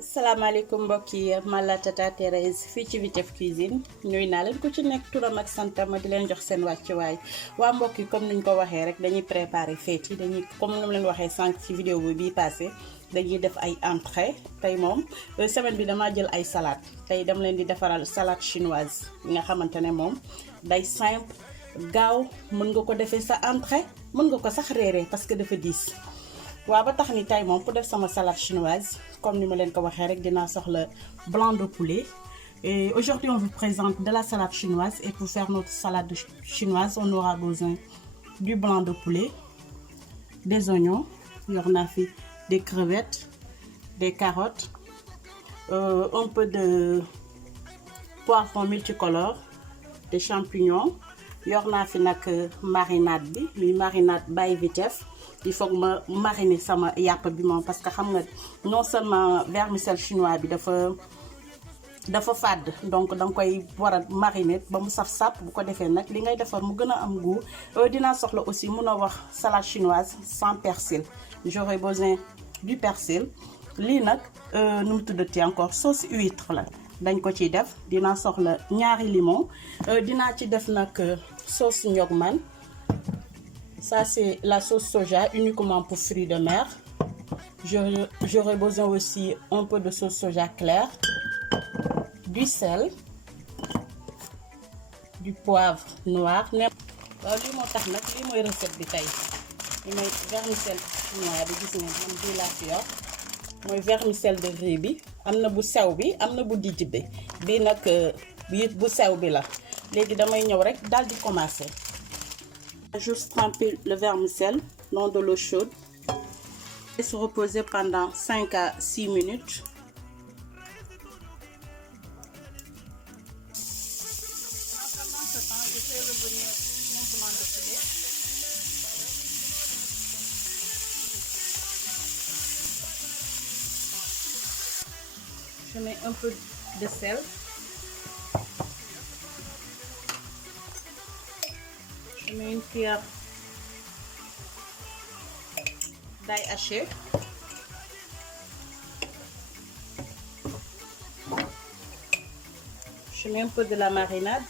salaamaaleykum mbokk yi man la Tata Thérèse fii ci Vitef Cuisine nuyu naa leen ku ci nekk turam ak santam ma di leen jox seen wàccuwaay waa mbokk yi comme niñ ko waxee rek dañuy préparer fête yi dañuy comme ni mu leen waxee sànq ci vidéo bi bii passé dañuy def ay entrée tey moom semaine bi damaa jël ay salade tey dama leen di defaral salade chinoise yi nga xamante ne moom day simple gaaw mën nga ko defee sa entrée mën nga ko sax reeree parce que dafa diis. waaw ba tax ni tey moom pour def sama salade chinoise comme ni ma leen ko waxee rek dinaa soxla blanc de poulet et aujourd'hui on vous présente de la salade chinoise et pour faire notre salade chinoise on aura besoin du blanc de poulet, des oignons, yor naa fi des crevettes, des carottes, un peu de poivron multicolore, des champignons, yor naa fi nag marinade bi muy marinade by Vitef. Il faut que ma mariner sama yàpp bi moom parce que xam nga non seulement vermicelle chinois bi dafa fàdd donc danga koy war a mariner ba mu saf sàpp bu ko defee nag li ngay defar mu gën a am goût dinaa soxla aussi mun a wax salade chinoise sans persil. J'aurai besoin du persil lii nag nu mu tuddati encore sauce huître la dañ ko ciy def dinaa soxla ñaari limon dinaa ci def nag sauce ñogman. Ça c'est la sauce soja uniquement pour fruits de mer. J'aurai besoin aussi un peu de sauce soja claire, du sel, du poivre noir. waaw lii moo tax nag lii mooy recette bi tey li may vermicelle chinois bi gis ngeen man bii laa fi yor mooy vermicelle de riz bi am na bu sew bi am na bu dijj bi bii nag bii bu sew bi la léegi damay ñëw rek daal di commencer. Juste tremper le vermicelle dans de l'eau chaude et se reposer pendant 5 à 6 minutes. Pendant ce temps, je fais revenir mon blanc de poulet. Je mets un peu de sel. Je mets une cuillère d'ail haché. Je mets un peu de la marinade.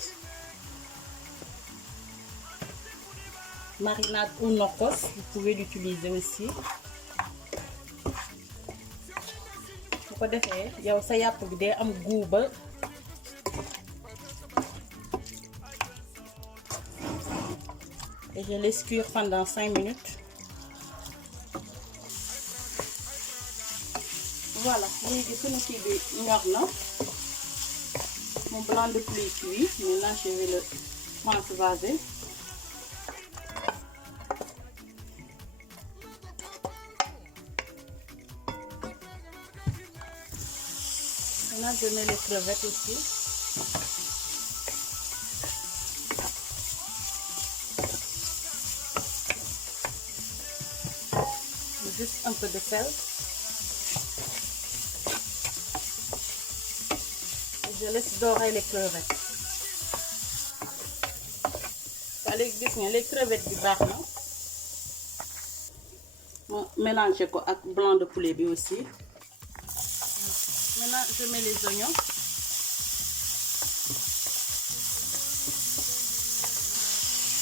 Marinade ou nokos, vous pouvez l'utiliser aussi. Bu ko defee yow sa yàpp bi day am goût ba. Et je laisse cuire pendant 5 minutes. Voilà, léegi sunu kii bi ñor na. Mon blanc de poulet cuit. Maintenant je vais le transvaser. Maintenant je mets les crevettes aussi. Juste un peu de sel. Et je laisse dorer les crevettes. Allez, gis nga les crevettes bi baax na. Ma mélanger ko ak blanc de poulet bi aussi. Maintenant je mets les oignons.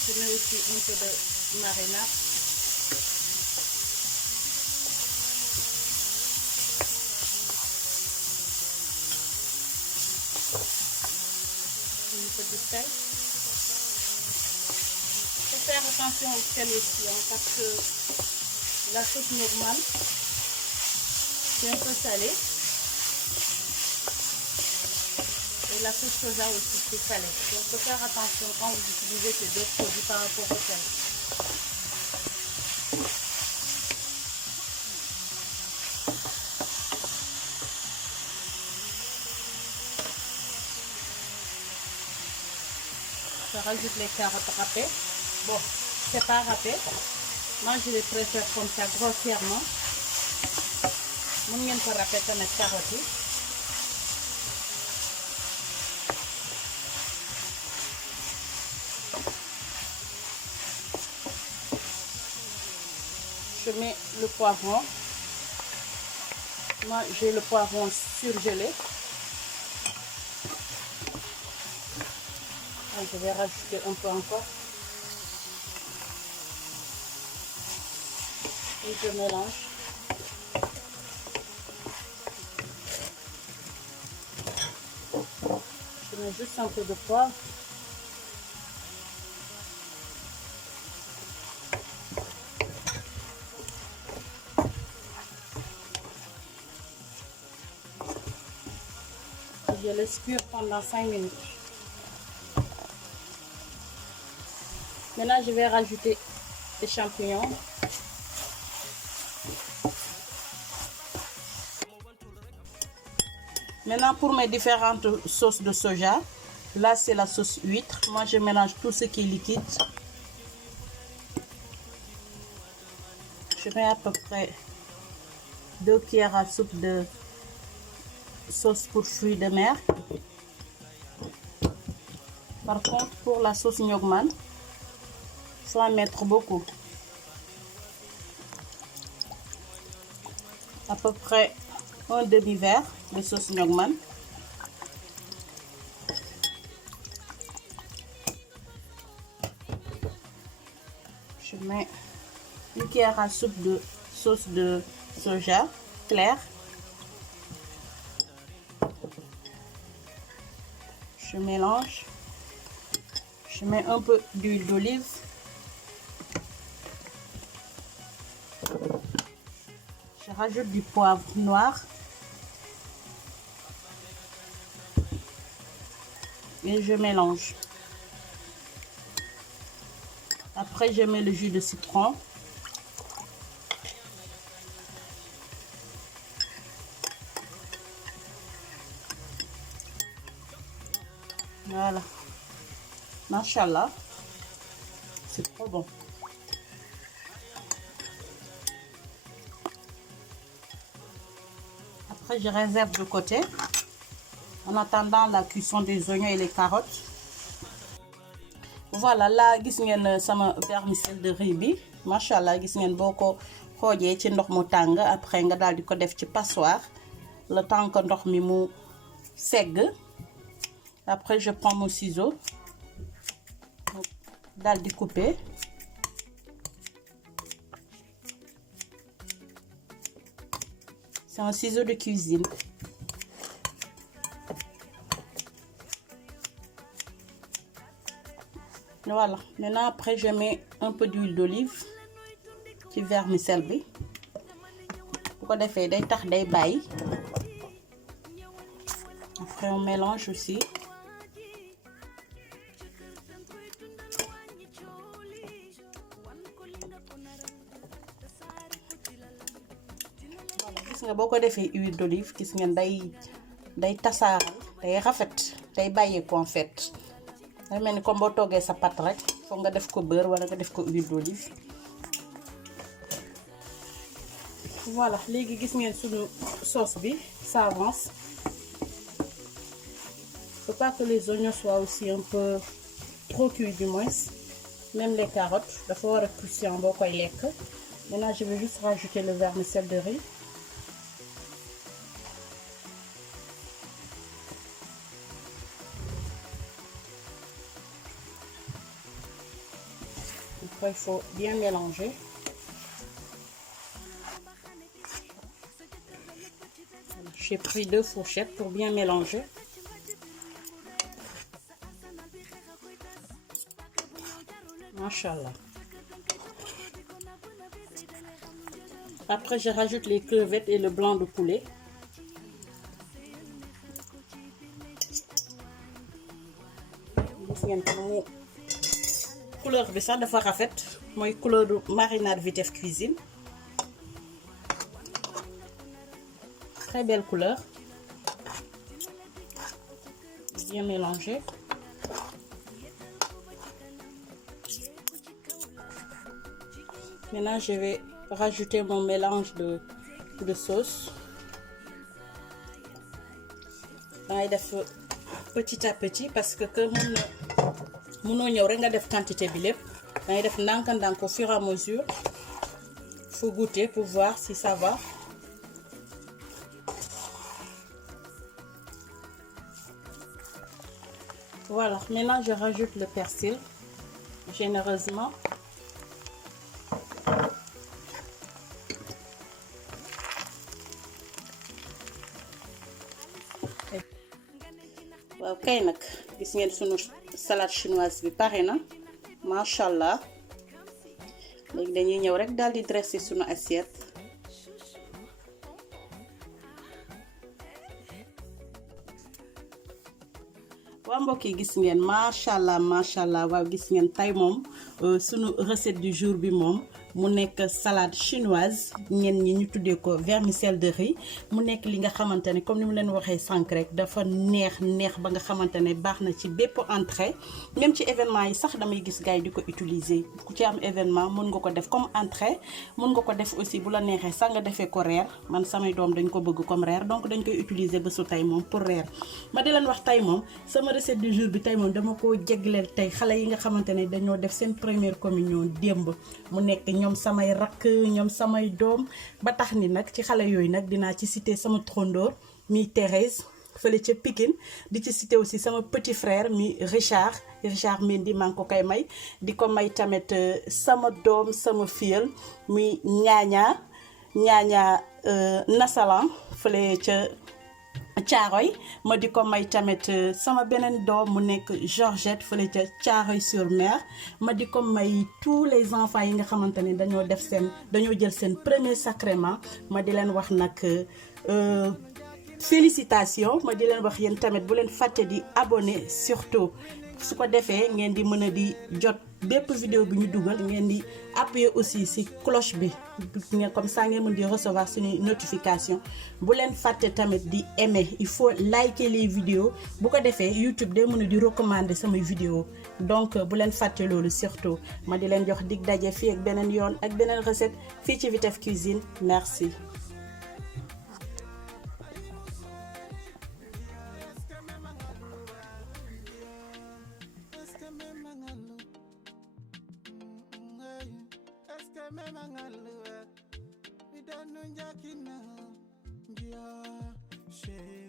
Je mets aussi un peu de marinade. Un peu de sel. Il faut faire attention au sel aussi parce que la sauce normale c'est un peu salé et la sauce soja aussi c'est salé. Donc il faut faire attention quand vous utilisez ces deux produits par rapport au sel. Je rajoute les carottes râpées. Bon, c'est pas râpé. Moi je les préfère comme ça grossièrement. Mën ngeen ko râper tamit carottes yi. Je mets le poivron. Moi, j'ai le poivron surgelé. Je vais rajouter un peu encore. Et je mélange. Je mets juste un peu de poivre. Je laisse cuire pendant 5 minutes. Maintenant, je vais rajouter les champignons. Maintenant, pour mes différentes sauces de soja, là, c'est la sauce huître. Moi, je mélange tout ce qui est liquide. Je mets à peu près 2 cuillères à soupe de sauce pour fruits de mer. Par contre, pour la sauce Nyogman, il faut en mettre beaucoup. À peu près un demi-verre de sauce Nyogman. Je mets une cuillère à soupe de sauce de soja claire. Je mélange. Je mets un peu d'huile d'olive. Je rajoute du poivre noir. Et je mélange. Après, je mets le jus de citron. Voilà. Machallah. C'est trop bon. Après, je réserve de côté. En attendant la cuisson des oignons et les carottes. Voilà, là, gis ngeen sama vermicelle de riz bi. Machallah, gis ngeen boko xoojee ci ndox mu tàng. Après, nga daal di ko def ci passoire. Le temps que ndox mi mu segg. Après, je prends mon ciseau. Daal di couper. C'est un ciseau de cuisine. Voilà. Maintenant, après, je mets un peu d'huile d'olive ci vermicelle bi. Bu ko defee day tax day bàyyi. Après, on mélange aussi. Nga boo ko defee huile d'olive gis ngeen day tasaaral day rafet day bàyyeeku en fait day mel ni comme boo toggee sa pâte rek foog nga def ko beurre wala nga def ko huile d'olive. Voilà, léegi gis ngeen suñu sauce bi ça avance. Faut pas que les oignons soient aussi un peu trop cuits du moins. Même les carottes dafa war a croustillant boo koy lekk. Maintenant, je vais juste rajouter le vermicelle de riz. Après, il faut bien mélanger. J'ai pris 2 fourchettes pour bien mélanger. Machallah. Après, je rajoute les crevettes et le blanc de poulet. Gis ngeen ko couleur bi sax dafa rafet mooy couleur de marinade Vitef Cuisine. Très belle couleur. Bien mélangé. Maintenant, je vais rajouter mon mélange de sauce. Dangay def petit à petit parce que mënoo ñëw rek nga def quantité bi lépp. Dangay def ndànk-ndànk au fur et à mesure. Faut goûter pour voir si ça va. Voilà, maintenant je rajoute le persil généreusement. waaw kay nag gis ngeen sunu salade chinoise bi pare na macha allah léegi dañuy ñëw rek daal di dresser sunu assiette. waa mbokk yi gis ngeen macha allah waaw gis ngeen tey moom sunu recette du jour bi moom mu nekk salade chinoise ñenn ñi ñu tuddee ko vermicelle de riz mu nekk li nga xamante ne comme ni mu leen waxee sànq rek dafa neex ba nga xamante ne baax na ci bépp entrée même ci événement yi sax damay gis gars yi di ko utiliser ku ci am événement mën nga ko def comme entrée mën nga ko def aussi bu la neexee sax nga defee ko reer man samay doom dañ ko bëgg comme reer donc dañ koy utiliser bésu tey moom pour reer ma di leen wax tey moom sama recette du jour bi tey moom dama koo jégleel tey xale yi nga xamante ne dañoo def seen première communion démb mu nekk ñoom samay rakk ñoom samay doom ba tax ni nag ci xale yooyu nag dinaa ci citer sama trondoor mi Thérèse fële ca Pikine di ci citer aussi sama petit frère mi Richard Mendy maa ngi ko koy may di ko may tamit sama doom sama filleul muy ñaaña nasalan fële ca Caaroy ma di ko may tamit sama beneen doom mu nekk Georgette fële ca Caaroy sur Mer ma di ko may tous les enfants yi nga xamante ne dañoo jël seen premier sacrement ma di leen wax nag félicitations ma di leen wax yéen tamit bu leen fàtte di abonné surtout su ko defee ngeen di mën a di jot bépp vidéo bi ñu dugal ngeen di appuyer aussi ci cloche bi comme ça ngeen mën di recevoir suñuy notification bu leen fàtte tamit di aimer il faut liker les vidéos bu ko defee YouTube day mën a di recommander samay vidéo donc bu leen fàtte loolu surtout ma di leen jox dig daje fii ak beneen yoon ak beneen recette fii ci Vitef Cuisine merci. Memang alwa, we don't know Jackie now. Yeah,